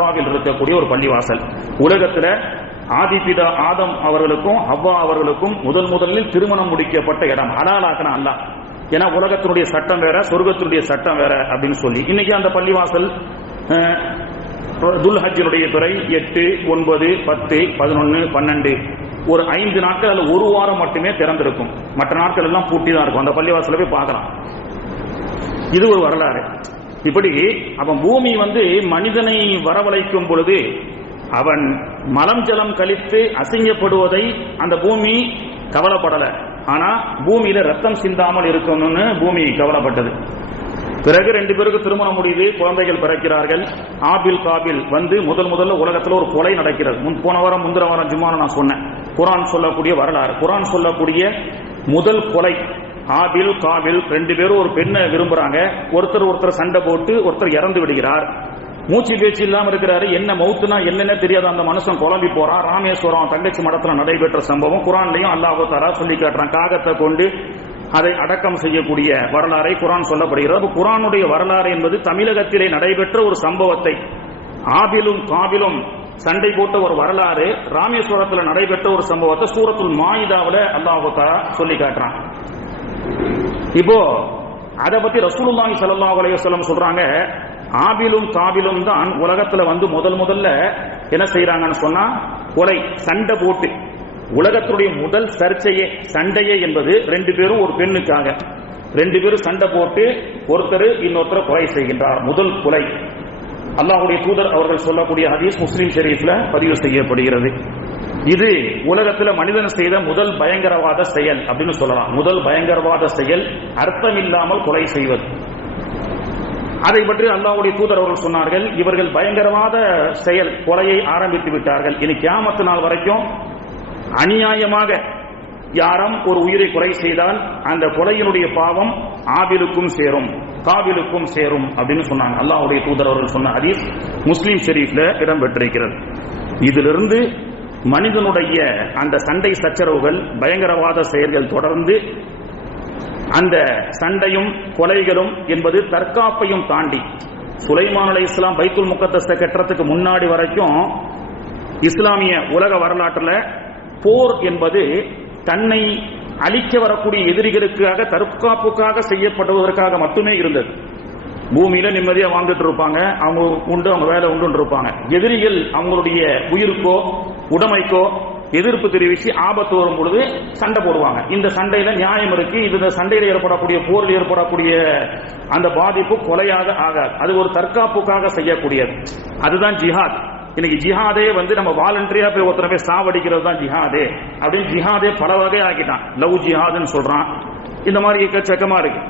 அரபாவில் இருக்கக்கூடிய ஒரு பள்ளிவாசல். உலகத்துல ஆதிபிதா ஆதம் அவர்களுக்கும் ஹவ்வா அவர்களுக்கும் முதலில் திருமணம் முடிக்கப்பட்ட இடம். ஹலாலாக்குன அல்லாஹ். ஏன்னா உலகத்தினுடைய சட்டம் வேற, சொர்க்கத்தினுடைய சட்டம் வேற அப்படின்னு சொல்லி இன்னைக்கு அந்த பள்ளிவாசல் துல்ஹஜ்ஜினுடைய துறை 8, 9, 10, 11, 12 ஒரு 5 நாட்கள் அல்லது ஒரு வாரம் மட்டுமே திறந்திருக்கும். மற்ற நாட்கள் எல்லாம் பூட்டி தான் இருக்கும். அந்த பள்ளிவாசல போய் பார்க்கலாம். இது ஒரு வரலாறு. இப்படி அவன் பூமி மனிதனை வரவழைக்கும் பொழுது அவன் மலம் ஜலம் கழித்து அசிங்கப்படுவதை அந்த பூமி கவலைப்படல. ஆனா பூமியில ரத்தம் சிந்தாமல் இருக்கணும்னு பூமி கவலைப்பட்டது. பிறகு 2 பேருக்கு திருமணம் முடியுது, குழந்தைகள் பிறக்கிறார்கள். ஆபில் காபில் முதல்ல உலகத்துல ஒரு கொலை நடக்கிறது. போன வாரம் முந்திர வாரம் ஜும்மால நான் சொன்னேன். குர்ஆன் சொல்லக்கூடிய வரலாறு, குர்ஆன் சொல்லக்கூடிய முதல் கொலை. ஆபில் காபில் 2 பேரும் ஒரு பெண்ணை விரும்புறாங்க. ஒருத்தர் சண்டை போட்டு ஒருத்தர் இறந்து விடுகிறார். மூச்சு பேச்சு இல்லாம இருக்கிறாரு. என்ன மௌத்துனா என்னன்னு தெரியாத அந்த மனுஷன் குழம்பி போறான். ராமேஸ்வரம் தங்கச்சி மடத்துல நடைபெற்ற சம்பவம் குர்ஆன்லயும் அல்லாஹ் தஆலா சொல்லி காட்டுறான். காகத்தை கொண்டு அதை அடக்கம் செய்யக்கூடிய வரலாறை குர்ஆன் சொல்லப்படுகிறது. குர்ஆனுடைய வரலாறு என்பது தமிழகத்திலே நடைபெற்ற ஒரு சம்பவத்தை, ஆபிலும் காபிலும் சண்டை போட்ட ஒரு வரலாறு, ராமேஸ்வரத்தில் நடைபெற்ற ஒரு சம்பவத்தை சூரத்துல் மாயிதாவுல அல்லாஹ் தஆலா சொல்லி காட்டுறான். இப்போ அதை பத்தி ரசூலுல்லாஹி ஸல்லல்லாஹு அலைஹி வஸல்லம் சொல்றாங்க, ஆபிலும் காபிலும் தான் உலகத்துல முதல்ல என்ன செய்யறாங்கன்னு சொன்னா கொலை, சண்டை போட்டு. உலகத்துடைய முதல் சண்டையே என்பது 2 பேரும் ஒரு பெண்ணுக்காக 2 பேரும் சண்டை போட்டு ஒருத்தர் இன்னொருத்தர் கொலை செய்கின்றார். முதல் கொலை அல்லாஹ்வுடைய தூதர் அவர்கள் சொல்லக்கூடிய ஹதீஸ் முஸ்லிம் ஷரீஃப்ல பதிவு செய்யப்படுகிறது. இது உலகத்துல மனிதன் செய்த முதல் பயங்கரவாத செயல் அப்படின்னு சொல்லலாம். முதல் பயங்கரவாத செயல் அர்த்தமில்லாமல் கொலை செய்வது. அதை பற்றி அல்லாஹ்வுடைய தூதர் அவர்கள் சொன்னார்கள், இவர்கள் பயங்கரவாத செயல் கொலையை ஆரம்பித்து விட்டார்கள். இனி கியாமத் நாள் வரைக்கும் அநியாயமாக யாரும் ஒரு உயிரை கொலை செய்தால் அந்த கொலையினுடைய பாவம் ஆபிலுக்கும் சேரும் காபிலுக்கும் சேரும் அப்படின்னு சொன்னாங்க. அல்லாஹ்வுடைய தூதர் அவர்கள் சொன்ன ஹதீஸ் முஸ்லிம் ஷரீஃப்ல இடம்பெற்றிருக்கிறது. இதிலிருந்து மனிதனுடைய அந்த சண்டை சச்சரவுகள், பயங்கரவாத செயல்கள் தொடர்ந்து அந்த சண்டையும் கொலைகளும் என்பது தற்காப்பையும் தாண்டி, சுலைமான் அலைஹிஸ்ஸலாம் பைத்துல் முகத்தஸை கட்டுறதுக்கு முன்னாடி வரைக்கும் இஸ்லாமிய உலக வரலாற்றில் போர் என்பது தன்னை அழிக்க வரக்கூடிய எதிரிகளுக்காக தற்காப்புக்காக செய்யப்படுவதற்காக மட்டுமே இருந்தது. பூமியில நிம்மதியா வாழ்ந்துட்டு இருப்பாங்க, அவங்க உண்டு, அவங்க வேலை உண்டு இருப்பாங்க. எதிரிகள் அவங்களுடைய உயிருக்கோ உடைமைக்கோ எதிர்ப்பு தெரிவித்து ஆபத்து வரும் பொழுது சண்டை போடுவாங்க. இந்த சண்டையில நியாயம் இருக்கு. இந்த சண்டையில ஏற்படக்கூடிய போரில் ஏற்படக்கூடிய அந்த பாதிப்பு கொலையாக ஆகாது. அது ஒரு தற்காப்புக்காக செய்யக்கூடியது. அதுதான் ஜிஹாத். இன்னைக்கு ஜிஹாதே நம்ம வாலண்டரியா போய் ஒருத்தர போய் சாவடிக்கிறது தான் ஜிஹாதே அப்படின்னு ஜிஹாதே பல வகை ஆக்கிட்டான். லவ் ஜிஹாதுன்னு சொல்றான். இந்த மாதிரி எக்கச்சக்கமா இருக்கு.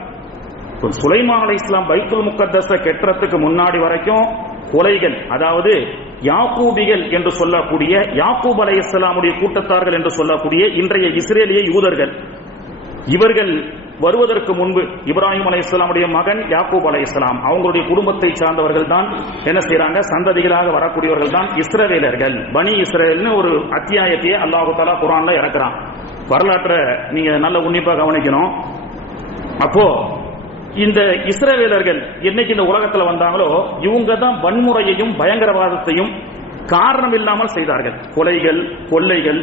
சுலைமான் அலைஹிஸ்ஸலாம் பைத்துல் முகத்தஸை கெட்டுறதுக்கு முன்னாடி வரைக்கும் கொலைகள், அதாவது யாக்கூபிகள் என்று சொல்லக்கூடிய யாக்கூப் அலைஹிஸ்ஸலாமுடைய கூட்டத்தார்கள் என்று சொல்லக்கூடிய இன்றைய இஸ்ரேலிய யூதர்கள், இவர்கள் வருவதற்கு முன்பு இப்ராஹிம் அலைஹிஸ்ஸலாமுடைய மகன் யாக்கூப் அலைஹிஸ்ஸலாம் அவங்களுடைய குடும்பத்தை சார்ந்தவர்கள் தான் என்ன செய்யறாங்க, சந்ததிகளாக வரக்கூடியவர்கள் தான் இஸ்ரவேலர்கள். பனி இஸ்ரேல்னு ஒரு அத்தியாயத்தையே அல்லாஹ் தஆலா குர்ஆன்ல இறக்குறான். வரலாற்றை நீங்க நல்ல உன்னிப்பா கவனிக்கணும். அப்போ இந்த இஸ்ரவேலர்கள் என்னைக்கு இந்த உலகத்தில் வந்தாங்களோ இவங்க தான் வன்முறையையும் பயங்கரவாதத்தையும் காரணம் இல்லாமல் செய்தார்கள். கொலைகள், கொள்ளைகள்,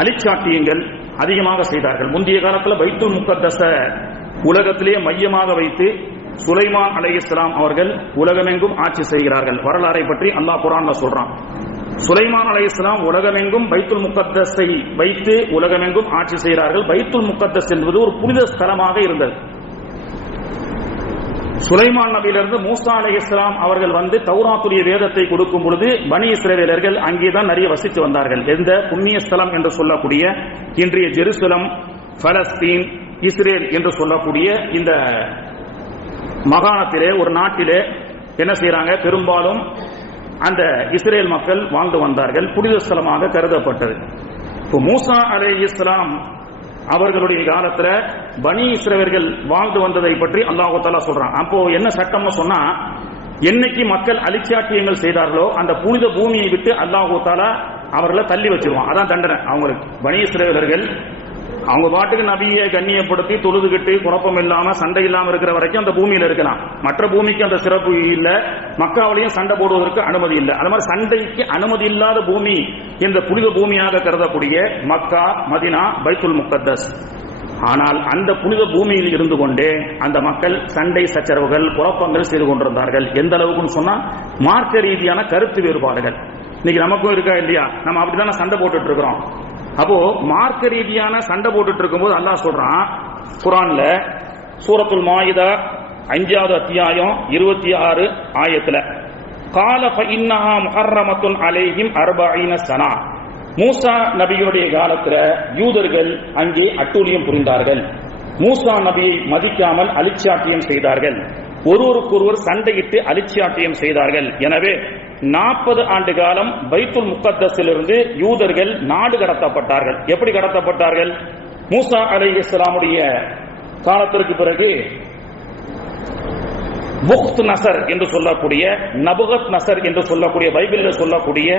அழிச்சாட்டியங்கள் அதிகமாக செய்தார்கள். முந்தைய காலத்தில் பைத்துல் முகத்தஸை உலகத்திலேயே மையமாக வைத்து சுலைமான் அலைஹிஸ்ஸலாம் அவர்கள் உலகமெங்கும் ஆட்சி செய்கிறார்கள். வரலாறை பற்றி அல்லாஹ் குர்ஆன்ல சொல்றான். சுலைமான் அலைஹிஸ்ஸலாம் உலகமெங்கும் பைத்துல் முகத்தஸை வைத்து உலகமெங்கும் ஆட்சி செய்கிறார்கள். பைத்துல் முகத்தஸ் என்பது ஒரு புனித ஸ்தலமாக இருந்தது. சுலைமான் நபியிலிருந்து மூசா அலைஹிஸ்ஸலாம் அவர்கள் தௌராத்துடைய வேதத்தை கொடுக்கும் பொழுது பனி இஸ்ரவேலர்கள் அங்கேதான் நிறைய வசித்து வந்தார்கள். எந்த புண்ணிய ஸ்தலம் என்று சொல்லக்கூடிய இன்றைய ஜெருசலம், பலஸ்தீன், இஸ்ரேல் என்று சொல்லக்கூடிய இந்த மாகாணத்திலே ஒரு நாட்டிலே என்ன செய்யறாங்க, பெரும்பாலும் அந்த இஸ்ரேல் மக்கள் வாழ்ந்து வந்தார்கள். புனித ஸ்தலமாக கருதப்பட்டது. இப்போ மூசா அலைஹிஸ்ஸலாம் அவர்களுடைய காலத்துல பனி இஸ்ரவேலர்கள் வாழ்ந்து வந்ததை பற்றி அல்லாஹ் தஆலா சொல்றான். அப்போ என்ன சட்டம்னு சொன்னா, என்னைக்கு மக்கள் அழிச்சாட்டியங்கள் செய்தார்களோ அந்த புனித பூமியை விட்டு அல்லாஹ் தஆலா அவர்களை தள்ளி வச்சிருவான். அதான் தண்டனை அவங்களுக்கு. பனி இஸ்ரவேலர்கள் அவங்க பாட்டுக்கு நபியை கண்ணியப்படுத்தி தொழுதுகிட்டு குழப்பம் இல்லாம சண்டை இல்லாம இருக்கிற வரைக்கும் அந்த பூமியில இருக்கலாம். மற்ற பூமிக்கு அந்த சிறப்பு இல்ல, மக்காவிலையும் சண்டை போடுவதற்கு அனுமதி இல்லை. அது மாதிரி சண்டைக்கு அனுமதி இல்லாத பூமி இந்த புனித பூமியாக கருதக்கூடிய மக்கா, மதினா, பைத்துல் முகத்தஸ். ஆனால் அந்த புனித பூமியில் இருந்து கொண்டே அந்த மக்கள் சண்டை சச்சரவுகள் குழப்பங்கள் செய்து கொண்டிருந்தார்கள். எந்த அளவுக்குன்னு சொன்னா மார்க்க ரீதியான கருத்து வேறுபாடுகள் இன்னைக்கு நமக்கும் இருக்கா இல்லையா? நம்ம அப்படித்தானே சண்டை போட்டுட்டு இருக்கிறோம். அப்போ மார்க்க ரீதியான சண்டை போட்டுட்டு இருக்கும்போது அல்லாஹ் சொல்றான் குர்ஆன்ல சூரத்துல் மாயிதா 5வது அத்தியாயம் 26 ஆயத்துல, கால ஃபஇன்னஹா முஹர்ரமத்துன் அலைஹிம் 40 சனா. மூசா நபியுடைய காலத்துல யூதர்கள் அங்கே அட்டூழியம் புரிந்தார்கள். மூசா நபியை மதிக்காமல் அலிச்சாட்டியம் செய்தார்கள். ஒருவருக்கொருவர் சண்டையிட்டு அலிச்சாட்டியம் செய்தார்கள். எனவே 40 ஆண்டு காலம் பைத்துல் முகத்தஸிலிருந்து யூதர்கள் நாடு கடத்தப்பட்டார்கள். எப்படி கடத்தப்பட்டார்கள்? மூசா அலைஹிஸ்ஸலாமுடைய காலத்திற்கு பிறகு புக்த் நசர் என்று சொல்லக்கூடிய, நபுகத் நசர் என்று சொல்லக்கூடிய, பைபிளில் சொல்லக்கூடிய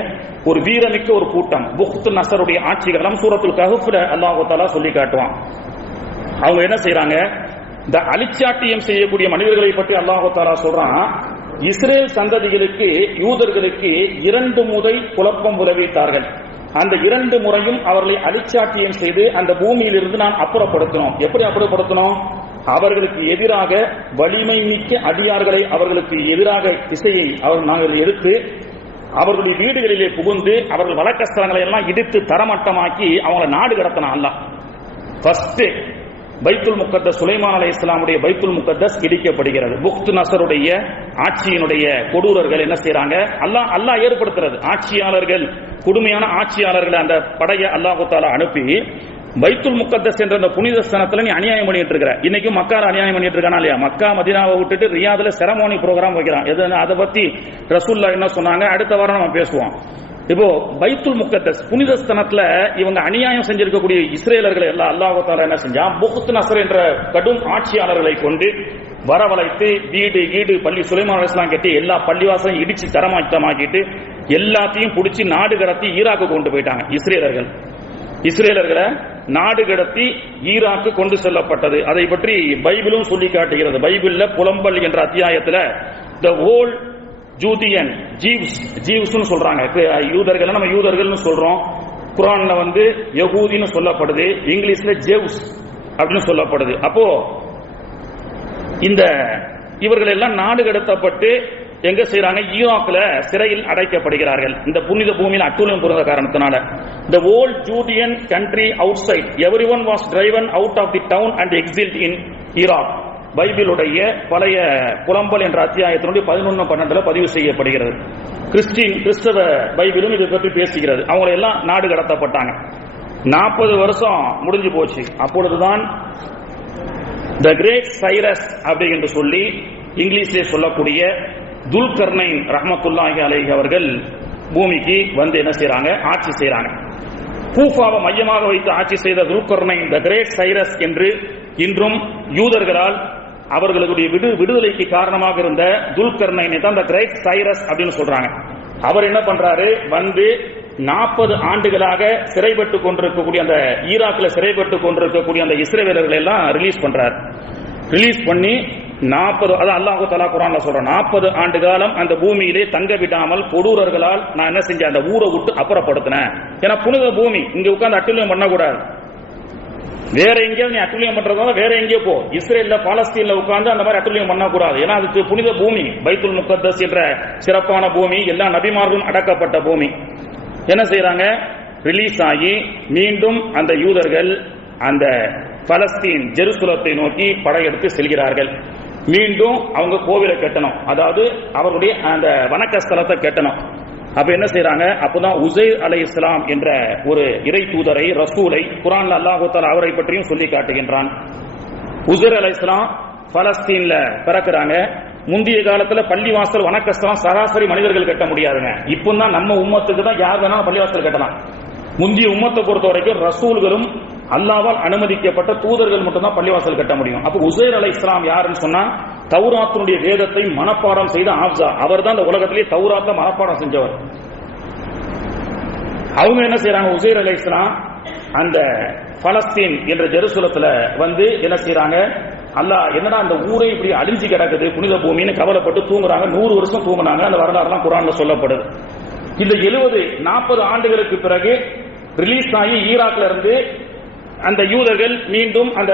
ஒரு வீரமிக்க ஒரு கூட்டம் புக்த் நசருடைய ஆட்சிகளம் சூரத்துல் கஹ்ஃப்ல அல்லாஹ் தஆலா சொல்லி காட்டுவான். அவங்க என்ன செய்யறாங்க? இந்த அலிச்சாட்டியம் செய்யக்கூடிய மனிதர்களை பற்றி அல்லாஹ் தஆலா சொல்றான், இஸ்ரேல் சந்ததிகளுக்கு யூதர்களுக்கு 2 முறை குழப்பம் விளைவித்தார்கள். அந்த 2 முறையும் அவர்களை அலிச்சாட்டியம் செய்து அந்த பூமியிலிருந்து நான் அப்புறப்படுத்தணும். எப்படி அப்புறப்படுத்தணும்? அவர்களுக்கு எதிராக வலிமை மிக்க அடியார்களை அவர்களுக்கு எதிராக திசையை நாங்கள் எடுத்து அவர்களுடைய வீடுகளிலே புகுந்து அவர்கள் வழக்கஸ்தலங்களை எல்லாம் இடித்து தரமட்டமாக்கி அவங்களை நாடு கடத்தினான் அல்லாஹ். ஃபர்ஸ்ட் பைத்துல் முகத்தஸ், சுலைமான் அலைஹிஸ்ஸலாமுடைய பைத்துல் முகத்தஸ் இடிக்கப்படுகிறது. புக்த் நசருடைய ஆட்சியினுடைய கொடூரர்கள் என்ன செய்யறாங்க? அல்லாஹ் ஏற்படுத்துறது ஆட்சியாளர்கள், கொடுமையான ஆட்சியாளர்களை அந்த படையை அல்லாஹ் தஆலா அனுப்பி பைத்துல் முகத்தஸ் என்ற அந்த புனித ஸ்தலத்துல நீ அநியாயம் பண்ணிட்டு இருக்கிற. இன்னைக்கும் மக்கால அநியாயம் பண்ணிட்டு இருக்கானா இல்லையா? மக்கா மதீனாவை விட்டுட்டு ரியாதுல செரமோனி ப்ரோக்ராம் வைக்கிறான். அதை பத்தி ரசூலுல்லாஹ் என்ன சொன்னாங்க அடுத்த வாரம் நம்ம பேசுவோம். இப்போ பைத்துல் முகத்தஸ் புனித ஸ்தலத்துல இவங்க அநியாயம் செஞ்சிருக்கக்கூடிய இஸ்ரேலர்களை எல்லாம் அல்லாஹ் தஆலா என்ன செஞ்சான்? புக்த் நசர் என்ற கடும் ஆட்சியாளர்களை கொண்டு வரவழைத்து வீடு பள்ளி சுலைமான் அலைஹிஸ்ஸலாம் கட்டி எல்லா பள்ளிவாசலையும் இடிச்சு தரமாக்கிட்டு எல்லாத்தையும் பிடிச்சி நாடு கடத்தி ஈராக்கு கொண்டு போயிட்டாங்க. இஸ்ரேலர்களை நாடு கடத்தி ஈராக்கு கொண்டு செல்லப்பட்டது. அதை பற்றி பைபிளும் சொல்லி காட்டுகிறது. பைபிள்ல புலம்பல் என்ற அத்தியாயத்துல த ஹோல் ஜூதியன் ஜீவ்ஸ் சொல்றாங்க. யூதர்கள் நம்ம யூதர்கள் சொல்றோம். குர்ஆன்ல யகூதின்னு சொல்லப்படுது, இங்கிலீஷ்ல ஜெவ்ஸ் அப்படின்னு சொல்லப்படுது. அப்போ இந்த இவர்கள் எல்லாம் நாடு கடத்தப்பட்டு எங்க செய்யறாங்க? ஈராக்ல சிறையில் அடைக்கப்படுகிறார்கள். இந்த புனித பூமியில் அட்டூழியம் புரிந்த காரணத்தினால the whole Judean country outside everyone was driven out of the town and exiled in Iraq. பைபிளுடைய பழைய புலம்பல் என்ற அத்தியாயத்தினுடைய 11-12 பதிவு செய்யப்படுகிறது. கிறிஸ்தவ பைபிளும் இதை பற்றி பேசுகிறது. அவங்க எல்லாம் நாடு கடத்தப்பட்டாங்க. 40 வருஷம் முடிஞ்சு போச்சு. அப்பொழுதுதான் த கிரேட் சைரஸ் அப்படி என்று சொல்லி இங்கிலீஷிலே சொல்லக்கூடிய துல்கர்னைன் ரஹ்மத்துல்லாஹி அலைஹி அவர்கள் பூமிக்கு என்ன செய்யறாங்க? ஆட்சி செய்யறாங்க. கூஃபாவை மையமாக வைத்து ஆட்சி செய்த துல்கர்னைன் த கிரேட் சைரஸ் என்று இன்றும் யூதர்களால் அவர்களுடைய விடுதலைக்கு காரணமாக இருந்த துல்கர்னைனை தான் த கிரேட் சைரஸ் அப்படின்னு சொல்றாங்க. அவர் என்ன பண்றாரு? 40 ஆண்டுகளாக சிறைப்பட்டு கொண்டிருக்கக்கூடிய அந்த ஈராக்கில் சிறைப்பட்டு கொண்டிருக்கக்கூடிய அந்த இஸ்ரேலர்களை எல்லாம் ரிலீஸ் பண்றார். ரிலீஸ் பண்ணி 40 அல்லாஹ் தஆலா குர்ஆன்ல சொல்றான், 40 ஆண்டு காலம் அந்த பூமியிலே தங்க விடாமல் கொடூரர்களால் நான் என்ன செஞ்சேன்? அந்த ஊரை விட்டு அப்புறப்படுத்தினேன். ஏன்னா புனித பூமி, இங்க உட்கார்ந்து அட்டூழியம் பண்ணக்கூடாது. வேற எங்கேயாவது நீ அட்டூழியம் பண்றதால வேற எங்கேயோ போ. இஸ்ரேல்ல பாலஸ்தீன்ல உட்கார்ந்து அந்த மாதிரி அட்டூழியம் பண்ணக்கூடாது. ஏன்னா அதுக்கு புனித பூமி, பைத்துல் முகத்தஸ் என்ற சிறப்பான பூமி, எல்லா நபிமார்களும் அடக்கப்பட்ட பூமி. என்ன செய்யறாங்க? ரிலீஸ் ஆகி மீண்டும் அந்த யூதர்கள் அந்த பலஸ்தீன் ஜெருசலத்தை நோக்கி படையெடுத்து செல்கிறார்கள். மீண்டும் அவங்க கோவிலை கட்டணும், அதாவது அவருடைய அந்த வணக்க ஸ்தலத்தை கட்டணும். அப்ப என்ன செய்யறாங்க? அப்பதான் உசைர் அலைஹிஸ்ஸலாம் என்ற ஒரு இறை தூதரை, ரசூலை குர்ஆன்ல அல்லாஹ் தஆலா அவரை பற்றியும் சொல்லி காட்டுகின்றான். உசைர் அலைஹிஸ்ஸலாம் பலஸ்தீன்ல பிறக்கிறாங்க. முந்தைய காலத்துல பள்ளிவாசல் வணக்கஸ்தலம் சராசரி மனிதர்கள் கட்ட முடியாதுங்க. இப்போ தான் நம்ம உம்மத்துக்கு தான் யார் வேணாலும் பள்ளிவாசல் கட்டலாம். முந்தைய உம்மத்தை பொறுத்த வரைக்கும் ரசூல்களும் அல்லாஹ்வால் அனுமதிக்கப்பட்ட தூதர்கள் மட்டும்தான் பள்ளிவாசல் கட்ட முடியும். அப்ப உசைர் அலைஹிஸ்ஸலாம் யாருன்னு சொன்னா தௌராத்தினுடைய வேதத்தை மனப்பாடம் செய்த ஆப்ஸா, அவர் தான் இந்த உலகத்திலேயே தௌராத்தை மனப்பாடம் செஞ்சவர். அவங்க என்ன செய்யறாங்க? உசைர் அலைஹிஸ்ஸலாம் அந்த பலஸ்தீன் என்ற ஜெருசலத்துல வந்து என்ன செய்யறாங்க, அல்லாஹ் என்னடா அந்த ஊரே இப்படி அழிஞ்சு கிடக்குது புனித பூமின்னு கவலைப்பட்டு தூங்குறாங்க. 100 வருஷம் தூங்குனாங்க. அந்த வரலாறுலாம் குர்ஆன்ல சொல்லப்படுது. இந்த 40 ஆண்டுகளுக்கு பிறகு ரிலீஸ் ஆகி ஈராக்ல இருந்து அந்த யூதர்கள் மீண்டும் அந்த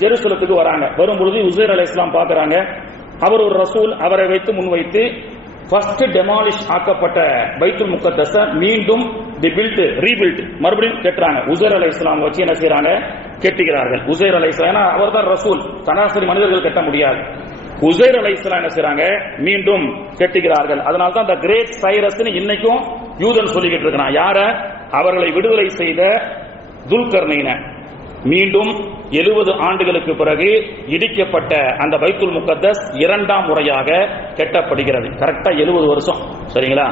ஜெருசலத்துக்கு வராங்க. வரும்பொழுது உசைர் அலைஹிஸ்ஸலாம் பார்க்கறாங்க. அவர் ஒரு ரசூல், அவரை வைத்து முன்வைத்து ஃபர்ஸ்ட் டெமாலிஷ் ஆக்கப்பட்ட பைத்துல் முகத்தஸ மீண்டும் ரீபில்ட் மறுபடியும் கட்டுறாங்க. உசைர் அலைஹிஸ்ஸலாம் வச்சு என்ன செய்யறாங்க, கெட்டுகிறார்கள். உசைர் அலைஹிஸ்ஸலாம் அவர் தான் ரசூல், சராசரி மனிதர்கள் கட்ட முடியாது. உசைர் அலைஹிஸ்ஸலாம் என்ன செய்றாங்க, மீண்டும் கெட்டுகிறார்கள். அதனால தான் அந்த கிரேட் சைரஸ்னு இன்னைக்கும் யூதன் சொல்லிக்கிட்டு இருக்கிறான். யார? அவர்களை விடுதலை செய்த துல்கர்னைன. மீண்டும் 70 ஆண்டுகளுக்கு பிறகு இடிக்கப்பட்ட அந்த பைத்துல் முகத்தஸ் 2ஆம் முறையாக கட்டப்படுகிறது. கரெக்டா 70 வருஷம். சரிங்களா?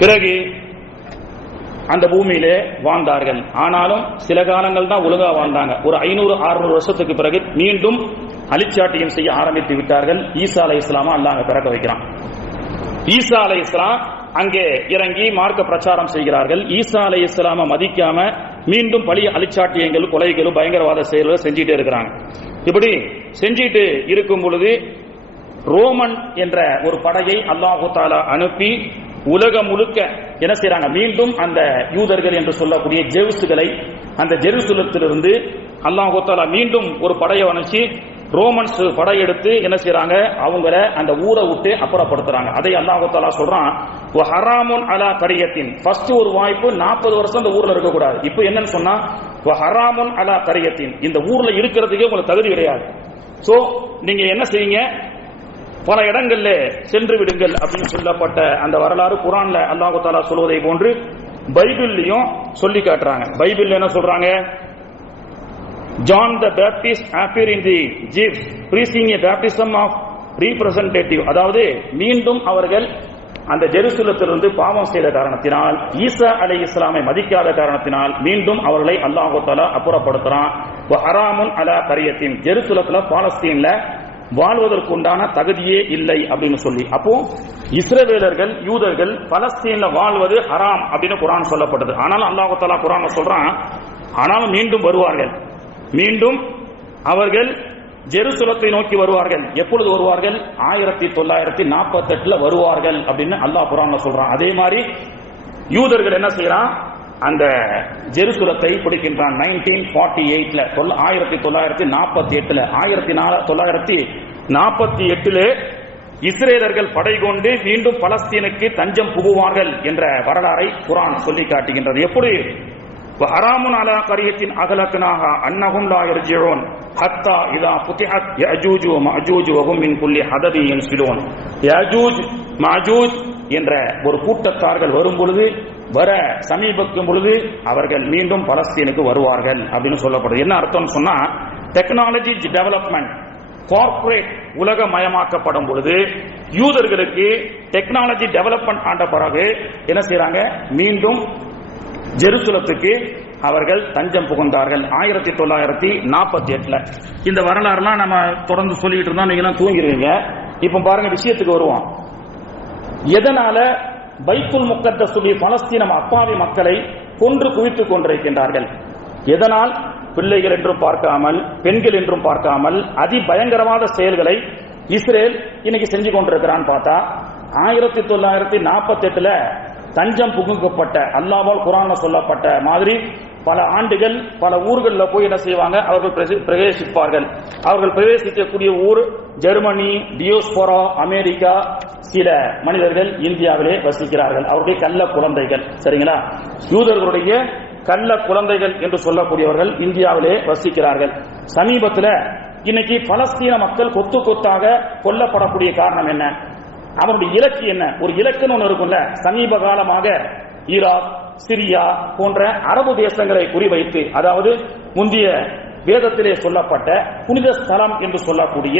பிறகு அந்த பூமியிலே வாழ்ந்தார்கள். ஆனாலும் சில காலங்கள் தான் ஒழுங்கா வாழ்ந்தாங்க. ஒரு 500-600 வருஷத்துக்கு பிறகு மீண்டும் அழிச்சாட்டியம் செய்ய ஆரம்பித்து விட்டார்கள். ஈசா அலைஹிஸ்ஸலாம அல்லாஹ் பிறக்க வைக்கிறான். ஈசா அலைஹிஸ்ஸலாம் அங்கே இறங்கி மார்க்க பிரச்சாரம் செய்கிறார்கள். ஈசா அலைஹிஸ்ஸலாம மதிக்காம மீண்டும் பழி அழிச்சாட்டியங்கள், கொலைகளும், பயங்கரவாத செயல்களை செஞ்சுட்டே இருக்கிறாங்க. இப்படி செஞ்சிட்டு இருக்கும் பொழுது ரோமன் என்ற ஒரு படையை அல்லாஹு தஆலா அனுப்பி உலகம் முழுக்க என்ன செய்யறாங்க, மீண்டும் அந்த யூதர்கள் என்று சொல்லக்கூடிய ஜெவுஸ்களை அந்த ஜெருசலத்திலிருந்து அல்லாஹு தஆலா மீண்டும் ஒரு படையை அனுப்பி ரோமன்ஸ் படையெடுத்து என்ன செய்யறாங்க, அவங்கள அந்த ஊரை விட்டு அப்புறப்படுத்துறாங்க. அதை அல்லாஹு தஆலா சொல்றான், ஹராமுன் அலா கரியத்தின். ஃபர்ஸ்ட் ஒரு வாய்ப்பு 40 வருஷம் இந்த ஊர்ல இருக்க கூடாது. இப்போ என்னன்னு சொன்னா, ஹராமுன் அலா கரியத்தின், இந்த ஊர்ல இருக்கிறதுக்கே உங்களுக்கு தகுதி கிடையாது. சோ நீங்க என்ன செய்யுங்க, பல இடங்கள்ல சென்று விடுங்கள் அப்படின்னு சொல்லப்பட்ட அந்த வரலாறு குர்ஆன்ல அல்லாஹு தஆலா சொல்வதை போன்று பைபிள்லயும் சொல்லி காட்டுறாங்க. பைபிள்ல என்ன சொல்றாங்க, John the Baptist appeared in the Jews preaching a baptism of representative. அதாவது மீண்டும் அவர்கள் அந்த ஜெருசலத்திலிருந்து பாவம் செய்த காரணத்தினால், ஈசா அலைஹிஸ்ஸலாமை மதிக்காத காரணத்தினால் மீண்டும் அவர்களை அல்லாஹு தஆலா அப்புறப்படுத்துறான். ஹராமுன் அலா கரியத்தின், ஜெருசலத்துல பாலஸ்தீன்ல வாழ்வதற்கு உண்டான தகுதியே இல்லை அப்படின்னு சொல்லி. அப்போ இஸ்ரவேலர்கள் யூதர்கள் பலஸ்தீன்ல வாழ்வது ஹராம் அப்படின்னு குர்ஆன் சொல்லப்பட்டது. ஆனாலும் அல்லாஹ் தஆலா குர்ஆன்ல சொல்றான், ஆனாலும் மீண்டும் வருவார்கள், மீண்டும் அவர்கள் ஜெருசலத்தை நோக்கி வருவார்கள். எப்பொழுது வருவார்கள்? 1948 வருவார்கள் அப்படின்னு அல்லாஹ் குர்ஆன்ல சொல்றான். அதே மாதிரி யூதர்கள் என்ன செய்யறான், அந்த ஜெருசலத்தை பிடிக்கின்றான். 1948 1948 1948 இஸ்ரேலர்கள் படை கொண்டு மீண்டும் பலஸ்தீனுக்கு தஞ்சம் புகுவார்கள் என்ற வரலாறை குர்ஆன் சொல்லி காட்டுகின்றது. எப்படி ஹராமுன் அலா கரியத்தின் அகலக்னாஹா அன்னஹும் லா யர்ஜிஊன் ஹத்தா இதா ஃபுதிஹத் யஜூஜு வ மஅஜூஜு வ ஹும் மின் குல்லி ஹதபின் யன்சிலூன். யஜூஜ் மஅஜூஜ் என்ற ஒரு கூட்டத்தார்கள் வரும் பொழுது, வர சமீபக்கும் பொழுது அவர்கள் மீண்டும் பலஸ்தீனுக்கு வருவார்கள் அப்படின்னு சொல்லப்படுது. என்ன அர்த்தம் சொன்னா, டெக்னாலஜி டெவலப்மெண்ட், கார்ப்பரேட் உலகமயமாக்கப்படும் பொழுது யூதர்களுக்கு டெக்னாலஜி டெவலப்மெண்ட் ஆண்ட பிறகு என்ன செய்யறாங்க, மீண்டும் ஜெருசலத்துக்கு அவர்கள் தஞ்சம் புகுந்தார்கள் 1948. இந்த வரலாறுலாம் நம்ம தொடர்ந்து சொல்லிட்டு இருந்தா நீங்க எல்லாம் தூங்கிடுவீங்க. இப்ப பாருங்க, விஷயத்துக்கு வருவோம். எதனால பைத்துல் முகத்தஸுடைய பலஸ்தீன அப்பாவி மக்களை கொன்று குவித்துக் கொண்டிருக்கின்றார்கள்? எதனால்? பிள்ளைகள் என்றும் பார்க்காமல், பெண்கள் என்றும் பார்க்காமல் அதிபயங்கரவாத செயல்களை இஸ்ரேல் இன்னைக்கு செஞ்சு கொண்டிருக்கிறான்னு பார்த்தா, 1948 தஞ்சம் புகுக்கப்பட்ட, அல்லாஹ்வால் குர்ஆன்ல சொல்லப்பட்ட மாதிரி பல ஆண்டுகள் பல ஊர்களில் போய் என்ன செய்வாங்க, அவர்கள் பிரவேசிப்பார்கள். அவர்கள் பிரவேசிக்கக்கூடிய ஊர் ஜெர்மனி, டியோஸ்போரா, அமெரிக்கா, சில மனிதர்கள் இந்தியாவிலே வசிக்கிறார்கள். அவருடைய கள்ள குழந்தைகள். சரிங்களா? யூதர்களுடைய கள்ள குழந்தைகள் என்று சொல்லக்கூடியவர்கள் இந்தியாவிலே வசிக்கிறார்கள். சமீபத்தில் இன்னைக்கு பலஸ்தீன மக்கள் கொத்து கொத்தாக கொல்லப்படக்கூடிய காரணம் என்ன? அவனுடைய இலக்கு என்ன? ஒரு இலக்குன்னு ஒன்று இருக்கும்ல. சமீப காலமாக ஈராக், சிரியா போன்ற அரபு தேசங்களை குறிவைத்து, அதாவது முந்தைய வேதத்திலே சொல்லப்பட்ட புனித ஸ்தலம் என்று சொல்லக்கூடிய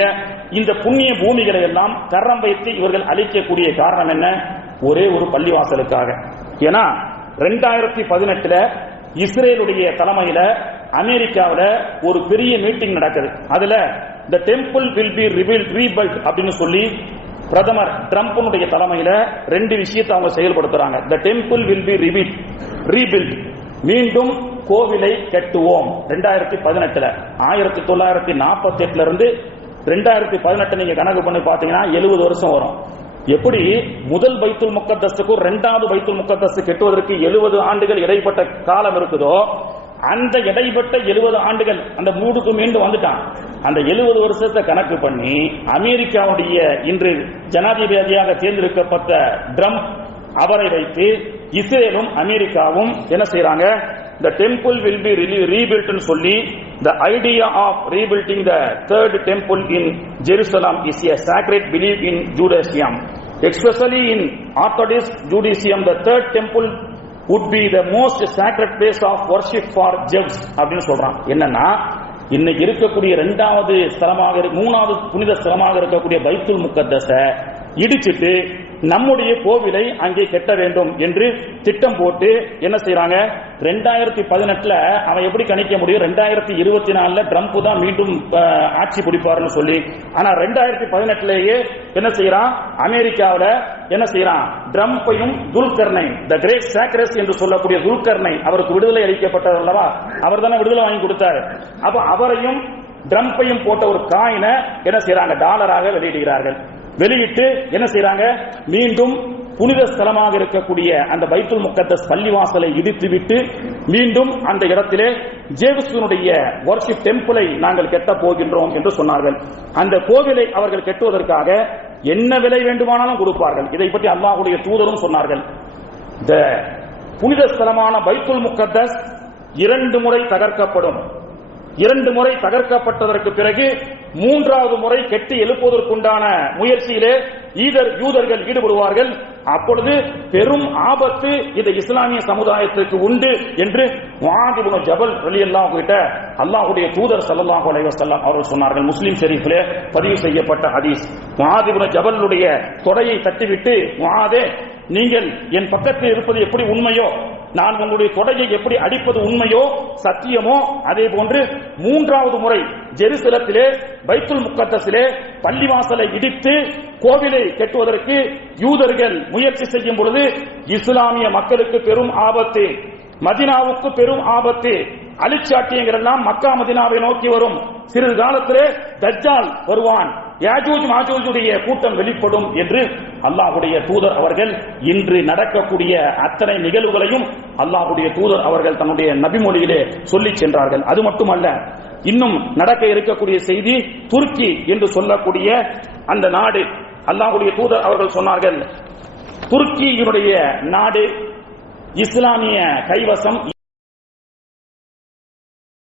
இந்த புண்ணிய பூமிகளை எல்லாம் கரம் வைத்து இவர்கள் அழிக்கக்கூடிய காரணம் என்ன? ஒரே ஒரு பள்ளிவாசலுக்காக. ஏன்னா 2018 இஸ்ரேலுடைய தலைமையில அமெரிக்காவில் ஒரு பெரிய மீட்டிங் நடக்குது. அதுல the temple will be rebuilt அப்படின்னு சொல்லி பிரதமர் ட்ரம்ப்னுடைய தலைமையில 2 விஷயத்தை அவங்க செயல்படுத்துறாங்க. the temple will be rebuilt, மீண்டும் கோவிலை கட்டுவோம். 2018 1948 இருந்து 2018 நீங்க கணக்கு பண்ணி பாத்தீங்கன்னா 70 வருஷம் வரும். எப்படி முதல் பைத்துல் முக்கத்தஸுக்கும் இரண்டாவது பைத்துல் முக்கத்தஸ் கட்டுவதற்கு 70 ஆண்டுகள் இடைப்பட்ட காலம் இருக்குதோ, அந்த இடைப்பட்ட 70 ஆண்டுகள் அந்த மூடுக்கு மீண்டும் வந்துட்டான். அந்த 70 வருஷத்தை கணக்கு பண்ணி அமெரிக்காவுடைய இன்று ஜனாதிபதியாக தேர்ந்தெடுக்கப்பட்ட ட்ரம்ப் அவரை வைத்து இஸ்ரேலும் அமெரிக்காவும் என்ன செய்யறாங்க, the temple will be rebuilt ன்னு சொல்லி the idea of rebuilding the third temple in Jerusalem is a sacred belief in Judaism, especially in Orthodox Judaism. The third temple would be the most sacred place of worship for Jews அப்படின்னு சொல்றான். என்னன்னா இன்னைக்கு இருக்கக்கூடிய இரண்டாவது ஸ்தலமாக மூணாவது புனித ஸ்தலமாக இருக்கக்கூடிய பைத்துல் முக்கத்தஸ இடிச்சிட்டு நம்முடைய கோவிலை அங்கே கட்ட வேண்டும் என்று திட்டம் போட்டு என்ன செய்யறாங்க. 2018 அவன் எப்படி கணிக்க முடியும், 2024 ட்ரம்ப் தான் மீண்டும் ஆட்சி பிடிப்பார்னு சொல்லி. ஆனா 2018 என்ன செய்யறான், அமெரிக்காவில் என்ன செய்யறான், ட்ரம்பையும் துல்கர்னை த கிரேட் சாக்ரஸ் என்று சொல்லக்கூடிய துல்கர்னை அவருக்கு விடுதலை அளிக்கப்பட்டவர் அல்லவா, அவர் தானே விடுதலை வாங்கி கொடுத்தார். அப்ப அவரையும் ட்ரம்பையும் போட்ட ஒரு காயினை என்ன செய்யறாங்க, டாலராக வெளியிடுகிறார்கள். வெளியிட்டு என்ன செய்யறாங்க, மீண்டும் புனித ஸ்தலமாக இருக்கக்கூடிய அந்த பைத்துல் முக்கத்தஸ் பள்ளிவாசலை இடித்துவிட்டு மீண்டும் அந்த இடத்திலே ஜேசுனுடைய வர்ஷிப் டெம்பிளை நாங்கள் கட்ட போகின்றோம் என்று சொன்னார்கள். அந்த கோவிலை அவர்கள் கட்டுவதற்காக என்ன விலை வேண்டுமானாலும் கொடுப்பார்கள். இதை பற்றி அல்லாஹ்வுடைய தூதரும் சொன்னார்கள். இந்த புனித ஸ்தலமான பைத்துல் முக்கத்தஸ் 2 முறை தகர்க்கப்படும். 2 முறை தகர்க்கப்பட்டதற்கு பிறகு 3வது முறை கட்டி எழுப்புவதற்குண்டான முயற்சியிலே யூதர்கள் ஈடுபடுவார்கள். அப்பொழுது பெரும் ஆபத்து இந்த இஸ்லாமிய சமுதாயத்திற்கு உண்டு என்று முஆத் இப்னு ஜபல் ரலியல்லாஹு கிட்ட அல்லாஹ்வுடைய தூதர் ஸல்லல்லாஹு அலைஹி வஸல்லம் அவர்கள் சொன்னார்கள். முஸ்லிம் ஷரீஃபிலே பதிவு செய்யப்பட்ட ஹதீஸ். முஆத் இப்னு ஜபலுடைய தொடையை தட்டிவிட்டு, முஆதே, நீங்கள் என் பக்கத்தில் இருப்பது எப்படி உண்மையோ, நான் உங்களுடைய தொடையை எப்படி அடிப்பது உண்மையோ சத்தியமோ, அதே போன்று 3வது முறை ஜெருசலத்திலே பைத்துல் முக்கத்தஸிலே பள்ளிவாசலை இடித்து கோவிலை கட்டுவதற்கு யூதர்கள் முயற்சி செய்யும் பொழுது இஸ்லாமிய மக்களுக்கு பெரும் ஆபத்து, மதீனாவுக்கு பெரும் ஆபத்து, அழிச்சாட்டியங்கள் எல்லாம் மக்கா மதீனாவை நோக்கி வரும். சிறிது காலத்திலே தஜ்ஜால் வருவான், யாஜூஜ் மாஜூஜுடைய கூட்டம் வெளிப்படும் என்று அல்லாஹ்வுடைய தூதர் அவர்கள் இன்று நடக்கக்கூடிய அத்தனை நிகழ்வுகளையும் அல்லாஹ்வுடைய தூதர் அவர்கள் தன்னுடைய நபிமொழியிலே சொல்லி சென்றார்கள். அது மட்டுமல்ல, இன்னும் நடக்க இருக்கக்கூடிய செய்தி, துருக்கி என்று சொல்லக்கூடிய அந்த நாடு, அல்லாஹ்வுடைய தூதர் அவர்கள் சொன்னார்கள், துருக்கியினுடைய நாடு இஸ்லாமிய கைவசம்